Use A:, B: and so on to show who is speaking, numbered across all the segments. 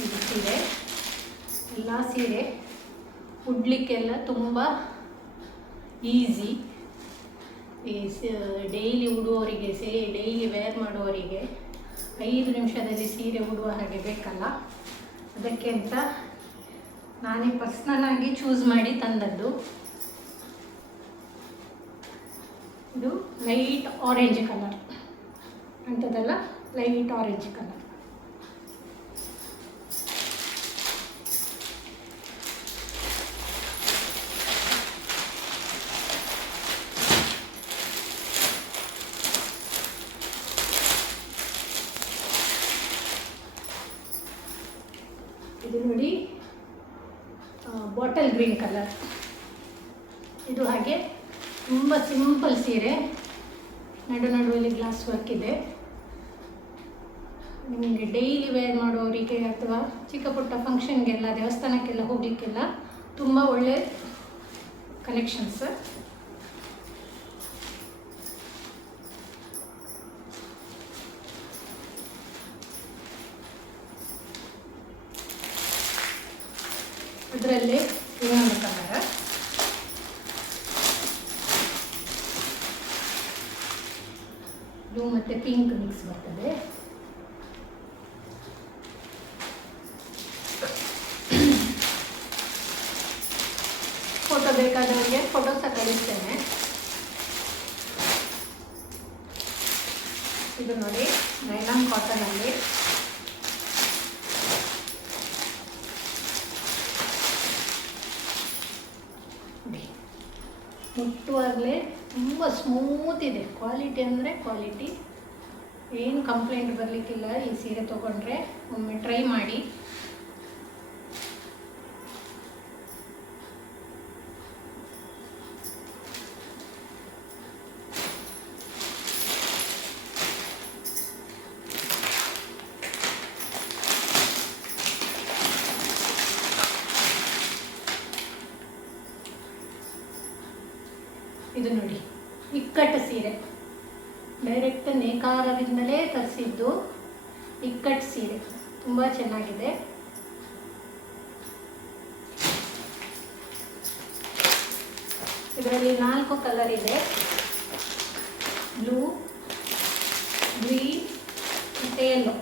A: ಸೀರೆ ಎಲ್ಲ ಸೀರೆ ಉಡ್ಲಿಕ್ಕೆಲ್ಲ ತುಂಬ ಈಸಿ ಈ ಡೈಲಿ ಉಡುವವರಿಗೆ, ಸೇ ಡೈಲಿ ವೇರ್ ಮಾಡುವವರಿಗೆ ಐದು ನಿಮಿಷದಲ್ಲಿ ಸೀರೆ ಉಡುವ ಹಾಗೆ ಬೇಕಲ್ಲ? ಅದಕ್ಕೆ ಅಂತ ನಾನೇ ಪರ್ಸ್ನಲ್ ಆಗಿ ಚೂಸ್ ಮಾಡಿ ತಂದದ್ದು. ಇದು ಲೈಟ್ ಆರೆಂಜ್ ಕಲರ್ ಅಂಥದ್ದೆಲ್ಲ ಲೈಟ್ ಆರೆಂಜ್ ಕಲರ್ ಇದು ನೋಡಿ ಬಾಟಲ್ ಗ್ರೀನ್ ಕಲರ್ ಇದು ಹಾಗೆ ತುಂಬ ಸಿಂಪಲ್ ಸೀರೆ. ನಡು ನಡುವಲ್ಲಿ ಗ್ಲಾಸ್ ವರ್ಕ್ ಇದೆ. ನಿಮಗೆ ಡೈಲಿ ವೇರ್ ಮಾಡೋರಿಗೆ ಅಥವಾ ಚಿಕ್ಕ ಪುಟ್ಟ ಫಂಕ್ಷನ್ಗೆಲ್ಲ ದೇವಸ್ಥಾನಕ್ಕೆಲ್ಲ ಹೋಗಲಿಕ್ಕೆಲ್ಲ ತುಂಬ ಒಳ್ಳೆ ಕಲೆಕ್ಷನ್ಸ್ ಅದರಲ್ಲಿ ಇನ್ನೊಂದು ಕಲರ್. ಬ್ಲೂ ಮತ್ತು ಪಿಂಕ್ ಮಿಕ್ಸ್ ಬರ್ತದೆ. ಫೋಟೋ ಬೇಕಾದವರಿಗೆ ಫೋಟೋ ಸಹ ಕಳಿಸ್ತೇನೆ. ಇದು ನೋಡಿ ನೈಲಾನ್ ಕಾಟನಲ್ಲಿ ಮುಟ್ಟುವಾಗಲೇ ತುಂಬ ಸ್ಮೂತ್ ಇದೆ. ಕ್ವಾಲಿಟಿ ಅಂದರೆ ಕ್ವಾಲಿಟಿ ಏನು ಕಂಪ್ಲೇಂಟ್ ಬರಲಿಕ್ಕಿಲ್ಲ ಈ ಸೀರೆ ತೊಗೊಂಡ್ರೆ. ಒಮ್ಮೆ ಟ್ರೈ ಮಾಡಿ. ಇದು ನೋಡಿ, ಇಕ್ಕಟ್ಟು ಸೀರೆ. ಡೈರೆಕ್ಟ್ ನೇಕಾರರಿಂದಲೇ ತರಿಸಿದ್ದು ಇಕ್ಕಟ್ಟು ಸೀರೆ. ತುಂಬ ಚೆನ್ನಾಗಿದೆ. ಇದರಲ್ಲಿ ನಾಲ್ಕು ಕಲರ್ ಇದೆ. ಬ್ಲೂ ಗ್ರೀನ್ ಮತ್ತು ಯೆಲ್ಲೋ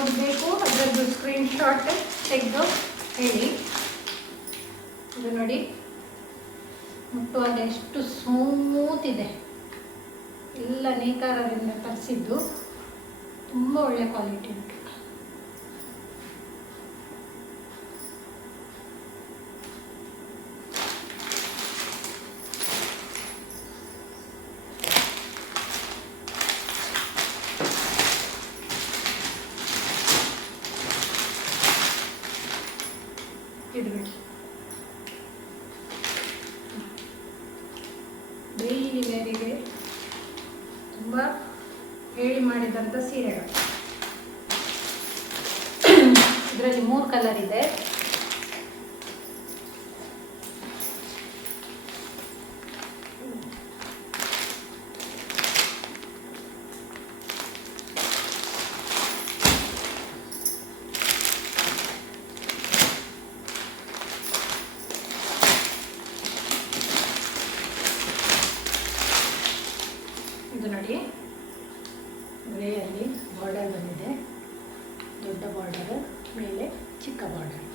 A: ಯಾವುದು ಬೇಕು ಅದರದ್ದು ಸ್ಕ್ರೀನ್ಶಾಟ್ ತೆಗೆದು ಹೇಳಿ. ಇದು ನೋಡಿ. ಮುಟ್ಟುವಾಗ ಎಷ್ಟು ಸ್ಮೂತ್ ಇದೆ. ಎಲ್ಲ ನೇಕಾರರಿಂದ ತರಿಸಿದ್ದು. ತುಂಬ ಒಳ್ಳೆ ಕ್ವಾಲಿಟಿ ಉಂಟು. ಇದು ಬಿಡಿ ಡೈಲಿ ವೇರಿಗೆ ತುಂಬ ಹೇಳಿ ಮಾಡಿದಂಥ ಸೀರೆಗಳು. ಇದರಲ್ಲಿ ಮೂರು ಕಲರ್ ಇದೆ. ಇದು ನೋಡಿ. ಗ್ರೇಯಲ್ಲಿ ಬಾರ್ಡರ್ ಬಂದಿದೆ. ದೊಡ್ಡ ಬಾರ್ಡರ್ ಮೇಲೆ ಚಿಕ್ಕ ಬಾರ್ಡರ್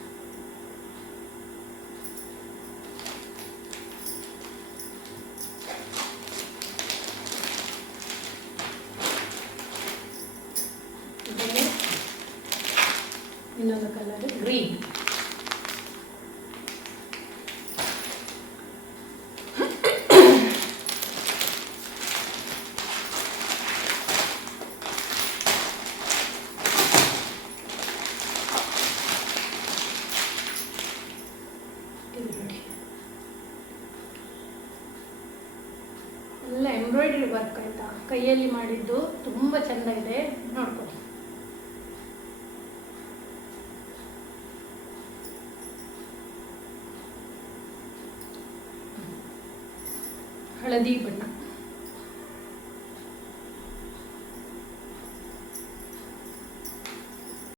A: ಇನ್ನೊಂದು ಕಲರ್ ಗ್ರೀನ್ ಇದು ನೋಡಿ ಎಲ್ಲ ಎಂಬ್ರಾಯ್ಡ್ರಿ ವರ್ಕ್ ಆಯ್ತಾ ಕೈಯಲ್ಲಿ ಮಾಡಿದ್ದು ತುಂಬ ಚೆಂದ ಇದೆ ನೋಡ್ಕೊಳ್ಳಿ ಹಳದಿ ಬಣ್ಣ.